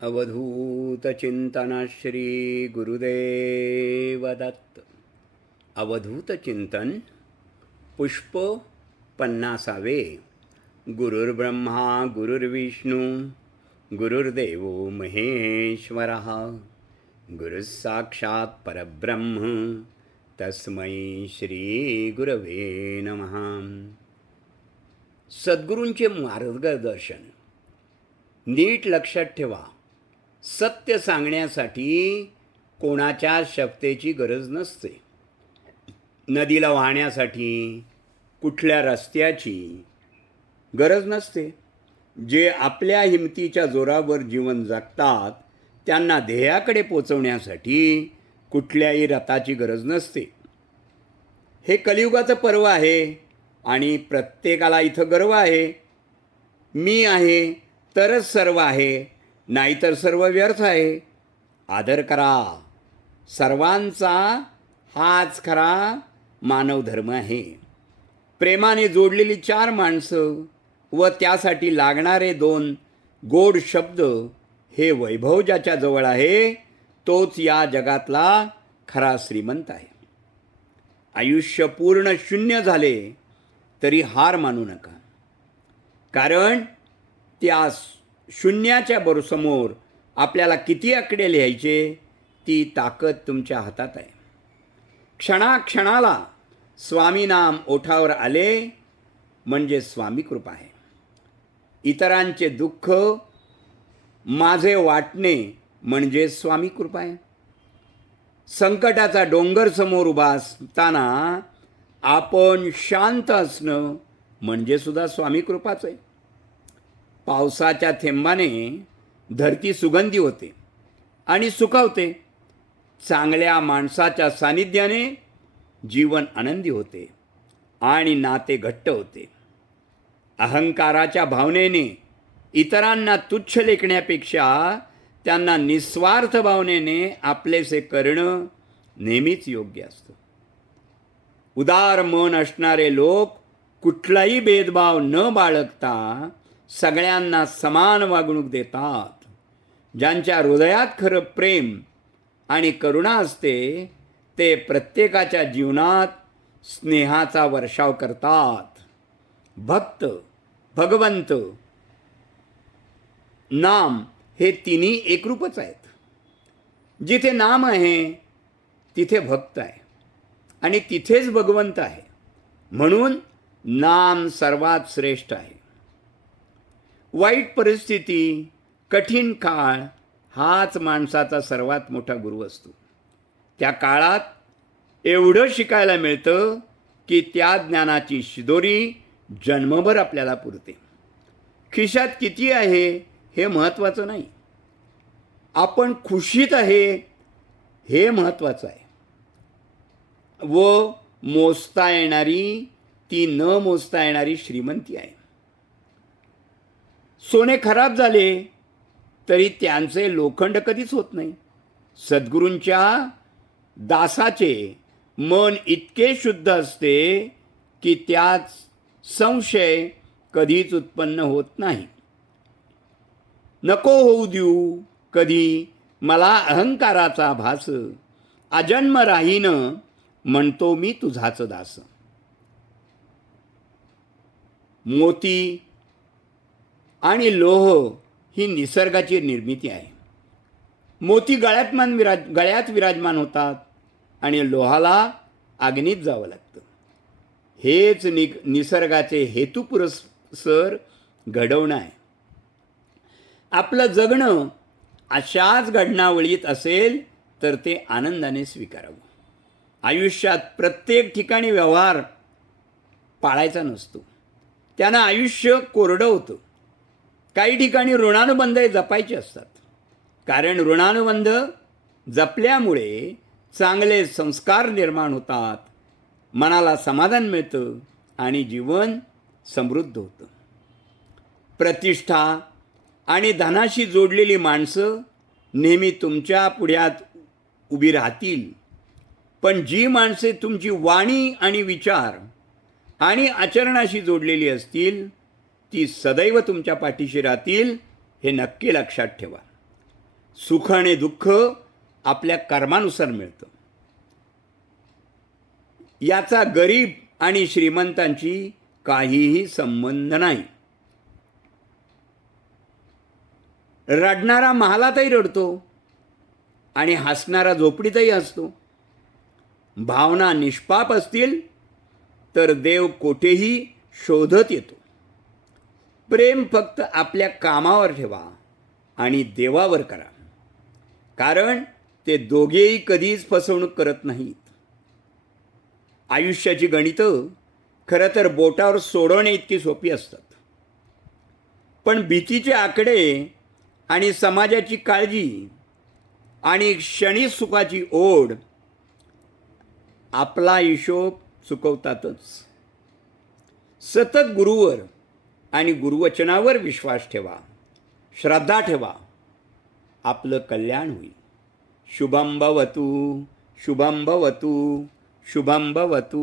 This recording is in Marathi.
अवधूत चिंतन श्री गुरुदेव दत्त. अवधूत चिंतन पुष्प 50. गुरुर्ब्रह्मा गुरुर्विष्णू गुरुर्देव महेश्वर गुरुः साक्षात् परब्रह्म तस्मै श्री गुरवे नमः. सद्गुरूंचे मार्गदर्शन नीट लक्षात ठेवा. सत्य सांगण्यासाठी कोणाच्या शब्दाची गरज नसते. नदीला वाहण्यासाठी कुठल्या रस्त्याची गरज नसते. जे आपल्या हिमतीच्या जोरावर जीवन जगतात त्यांना ध्येयाकडे पोचवण्यासाठी कुठल्याही रथाची गरज नसते. हे कलियुगाचं पर्व आहे आणि प्रत्येकाला इथं गर्व आहे. मी आहे तरच सर्व आहे, नाहीतर सर्व व्यर्थ आहे. आदर करा सर्वांचा, हाच खरा मानव धर्म आहे. प्रेमाने जोडलेली 4 माणसं व त्यासाठी लागणारे 2 गोड शब्द हे वैभव ज्याच्या जवळ आहे तोच या जगातला खरा श्रीमंत आहे. आयुष्य पूर्ण शून्य झाले तरी हार मानू नका, कारण त्या शून्याच्या समोर आपल्याला किती आकडे लिहायचे ती ताकद तुमच्या हातात आहे. क्षणाक्षणाला स्वामी नाम ओठावर आले म्हणजे स्वामी कृपा आहे. इतरांचे दुःख माझे वाटणे म्हणजे स्वामी कृपा आहे. संकटाचा डोंगर समोर उभा असताना आपण शांत असणं म्हणजे सुद्धा स्वामी कृपाच आहे. पावसाच्या थेंबाने धरती सुगंधी होते आणि सुखावते. चांगल्या माणसाच्या सानिध्याने जीवन आनंदी होते आणि नाते घट्ट होते. अहंकाराच्या भावनेने इतरांना तुच्छ लेखण्यापेक्षा त्यांना निस्वार्थ भावनेने आपलेसे करणं नेहमीच योग्य असतं. उदार मन असणारे लोक कुठलाही भेदभाव न बाळगता सगळ्यांना समान वागणूक देतात. ज्यांच्या हृदयात खरं प्रेम आणि करुणा असते ते प्रत्येकाच्या जीवनात स्नेहाचा वर्षाव करतात. भक्त, भगवंत, नाम हे तिन्ही एकरूपच आहेत. जिथे नाम आहे तिथे भक्त आहे आणि तिथेच भगवंत आहे. म्हणून नाम सर्वात श्रेष्ठ आहे. वाईट परिस्थिती, कठीण काळ हाच माणसाचा सर्वात मोठा गुरु असतो. त्या काळात एवढं शिकायला मिळतं की त्या ज्ञानाची शिदोरी जन्मभर आपल्याला पुरते. खिशात किती आहे हे महत्त्वाचं नाही, आपण खुशीत आहे हे महत्त्वाचं आहे. व मोजता येणारी ती न मोजता येणारी श्रीमंती आहे. सोने खराब झाले तरी त्यांचे लोखंड कधीच होत नाही. सद्गुरूंच्या दासाचे मन इतके शुद्ध असते की त्यात संशय कधीच उत्पन्न होत नाही. नको होऊ देऊ कधी मला अहंकाराचा भास, अजन्म राहीन म्हणतो मी तुझाच दास. मोती आणि लोह ही निसर्गाची निर्मिती आहे. मोती गळ्यात विराजमान होतात आणि लोहाला अग्नीत जावं लागतं. हेच निसर्गाचे हेतुपुरस्सर घडवणं आहे. आपलं जगणं अशाच घडणावळीत असेल तर ते आनंदाने स्वीकारावं. आयुष्यात प्रत्येक ठिकाणी व्यवहार पाळायचा नसतो, त्यानं आयुष्य कोरडं होतं. काही ठिकाणी ऋणानुबंध जपायचे असतात, कारण ऋणानुबंध जपल्यामुळे चांगले संस्कार निर्माण होतात, मनाला समाधान मिळतं आणि जीवन समृद्ध होतं. प्रतिष्ठा आणि धनाशी जोडलेली माणसं नेहमी तुमच्या पुढ्यात उभी राहतील, पण जी माणसे तुमची वाणी आणि विचार आणि आचरणाशी जोडलेली असतील ती सदैव तुमच्या पाठीशी राहतील, हे नक्की लक्षात ठेवा. सुख आणि दुःख आपल्या कर्मानुसार मिळतं. याचा गरीब आणि श्रीमंतांची काहीही संबंध नाही. रडणारा महालातही रडतो आणि हसणारा झोपडीतही हसतो. भावना निष्पाप असतील तर देव कोठेही शोधत येतो. प्रेम फक्त आपल्या कामावर ठेवा आणि देवावर करा, कारण ते दोघेही कधीच फसवणूक करत नाहीत. आयुष्याची गणितं खरं तर बोटावर सोडवणे इतकी सोपी असतात, पण भीतीचे आकडे आणि समाजाची काळजी आणि क्षणिक सुखाची ओढ आपला हिशोब चुकवतातच. सतत गुरुवर आणि गुरुवचनावर विश्वास ठेवा, श्रद्धा ठेवा, आपलं कल्याण होईल. शुभं भवतु, शुभं भवतु, शुभं भवतु.